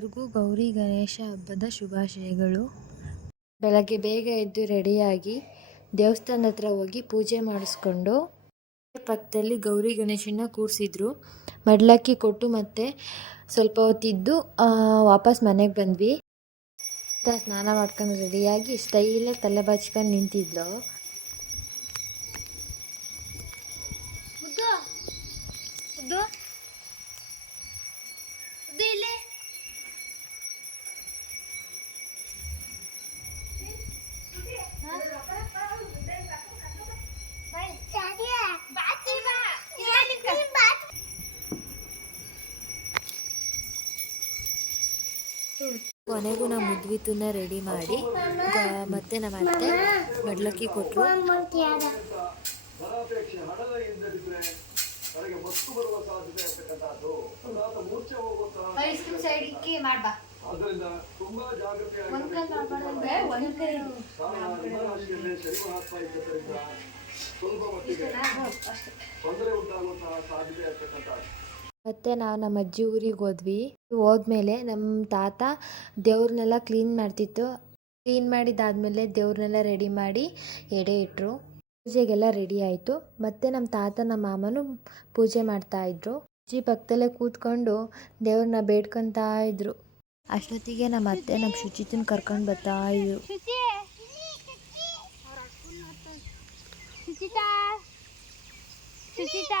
ಎಲ್ಲರಿಗೂ ಗೌರಿ ಗಣೇಶ ಹಬ್ಬದ ಶುಭಾಶಯಗಳು. ಬೆಳಗ್ಗೆ ಬೇಗ ಎದ್ದು ರೆಡಿಯಾಗಿ ದೇವಸ್ಥಾನದ ಹತ್ರ ಹೋಗಿ ಪೂಜೆ ಮಾಡಿಸ್ಕೊಂಡು ಪಕ್ಕದಲ್ಲಿ ಗೌರಿ ಗಣೇಶನ ಕೂರಿಸಿದ್ರು. ಮಡ್ಲಕ್ಕಿ ಕೊಟ್ಟು ಮತ್ತೆ ಸ್ವಲ್ಪ ಹೊತ್ತಿದ್ದು ವಾಪಸ್ ಮನೆಗೆ ಬಂದ್ವಿ. ಸ್ನಾನ ಮಾಡ್ಕೊಂಡು ರೆಡಿಯಾಗಿ ಸ್ಟೈಲಾಗಿ ತಲೆ ಬಾಚ್ಕೊಂಡು ನಿಂತಿದ್ಲು. ಕೊನೆಗೂ ನಾವು ಮುದ್ವಿತನ್ನ ರೆಡಿ ಮಾಡಿ ಮತ್ತೆ ನಮ್ಮ ಅತ್ತೆ ಮಡ್ಲಕ್ಕಿ ಕೊಟ್ಟರು ತುಂಬಾ ಸ್ವಲ್ಪ ಮಟ್ಟಿಗೆ ತೊಂದರೆ ಉಂಟಾಗುವಂತಹ ಸಾಧ್ಯತೆ ಇರ್ತಕ್ಕಂಥದ್ದು. ಮತ್ತೆ ನಾವು ನಮ್ಮ ಅಜ್ಜಿ ಊರಿಗೆ ಹೋದ್ವಿ. ಹೋದ್ಮೇಲೆ ನಮ್ಮ ತಾತ ದೇವ್ರನ್ನೆಲ್ಲ ಕ್ಲೀನ್ ಮಾಡ್ತಿತ್ತು. ಕ್ಲೀನ್ ಮಾಡಿದ್ದಾದ್ಮೇಲೆ ದೇವ್ರನ್ನೆಲ್ಲ ರೆಡಿ ಮಾಡಿ ಎಡೆ ಇಟ್ಟರು ಪೂಜೆಗೆಲ್ಲ ರೆಡಿ ಆಯಿತು. ಮತ್ತೆ ನಮ್ಮ ತಾತ ನಮ್ಮ ಮಾಮನು ಪೂಜೆ ಮಾಡ್ತಾ ಇದ್ರು. ಅಜ್ಜಿ ಪಕ್ಕದಲ್ಲೇ ಕೂತ್ಕೊಂಡು ದೇವ್ರನ್ನ ಬೇಡ್ಕೊತಾ ಇದ್ರು. ಅಷ್ಟೊತ್ತಿಗೆ ನಮ್ಮ ಅತ್ತೆ ನಮ್ಮ ಶುಚಿತನ ಕರ್ಕೊಂಡು ಬರ್ತಾ ಇದ್ರು. ಶುಚಿ ಶುಚಿತಾ? ಶುಚಿತಾ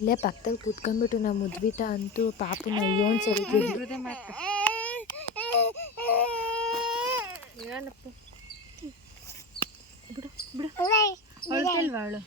ಇಲ್ಲೇ ಪಕ್ಕದಲ್ಲಿ ಕೂತ್ಕೊಂಡ್ಬಿಟ್ಟು ನಮ್ಮ ಮುದ್ವಿತ ಅಂತೂ ಪಾಪನ ಅಯ್ಯೋನ್ ಏನಪ್ಪ? ಬಿಡು ಹೊಳ್ತಲ್ವಾ ಅವಳು?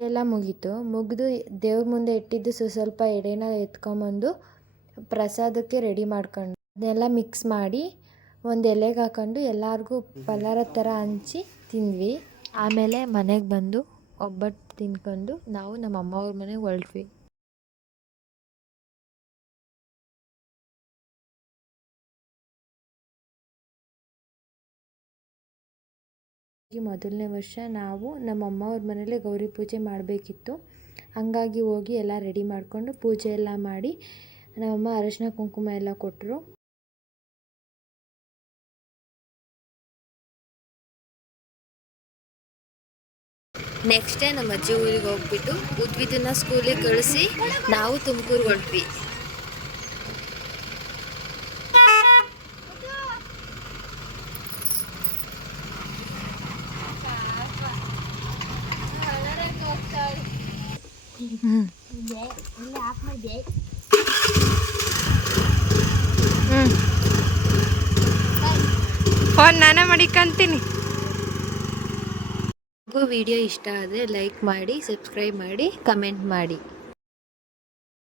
ಎಲ್ಲ ಮುಗೀತು. ಮುಗಿದು ದೇವ್ರ ಮುಂದೆ ಇಟ್ಟಿದ್ದು ಸು ಸ್ವಲ್ಪ ಎಡೆನ ಎತ್ಕೊಂಬಂದು ಪ್ರಸಾದಕ್ಕೆ ರೆಡಿ ಮಾಡ್ಕೊಂಡು ಅದನ್ನೆಲ್ಲ ಮಿಕ್ಸ್ ಮಾಡಿ ಒಂದು ಎಲೆಗೆ ಹಾಕೊಂಡು ಎಲ್ಲರಿಗೂ ಪಲಾರ ಥರ ಹಂಚಿ ತಿಂದ್ವಿ. ಆಮೇಲೆ ಮನೆಗೆ ಬಂದು ಒಬ್ಬಟ್ಟು ತಿನ್ಕೊಂಡು ನಾವು ನಮ್ಮ ಅಮ್ಮ ಅವ್ರ ಮನೆಗೆ ಹೊರಟ್ವಿ. ಈ ಮೊದಲನೇ ವರ್ಷ ನಾವು ನಮ್ಮ ಅಮ್ಮ ಅವ್ರ ಮನೇಲಿ ಗೌರಿ ಪೂಜೆ ಮಾಡಬೇಕಿತ್ತು. ಹಂಗಾಗಿ ಹೋಗಿ ಎಲ್ಲ ರೆಡಿ ಮಾಡಿಕೊಂಡು ಪೂಜೆ ಎಲ್ಲ ಮಾಡಿ ನಮ್ಮಮ್ಮ ಅರಶಿನ ಕುಂಕುಮ ಎಲ್ಲ ಕೊಟ್ಟರು ನೆಕ್ಸ್ಟ್ ಡೇ ನಮ್ಮ ಅಜ್ಜಿ ಊರಿಗೆ ಹೋಗ್ಬಿಟ್ಟು ಉದ್ವಿದನ್ನ ಸ್ಕೂಲಿಗೆ ಕಳಿಸಿ ನಾವು ತುಮಕೂರಿಗೆ ಹೊರಟ್ವಿ ಫೋನ್ ನಾನೇ ಮಾಡಿಕಂತೀನಿ. ವಿಡಿಯೋ ಇಷ್ಟ ಆದರೆ ಲೈಕ್ ಮಾಡಿ ಸಬ್ಸ್ಕ್ರೈಬ್ ಮಾಡಿ ಕಮೆಂಟ್ ಮಾಡಿ.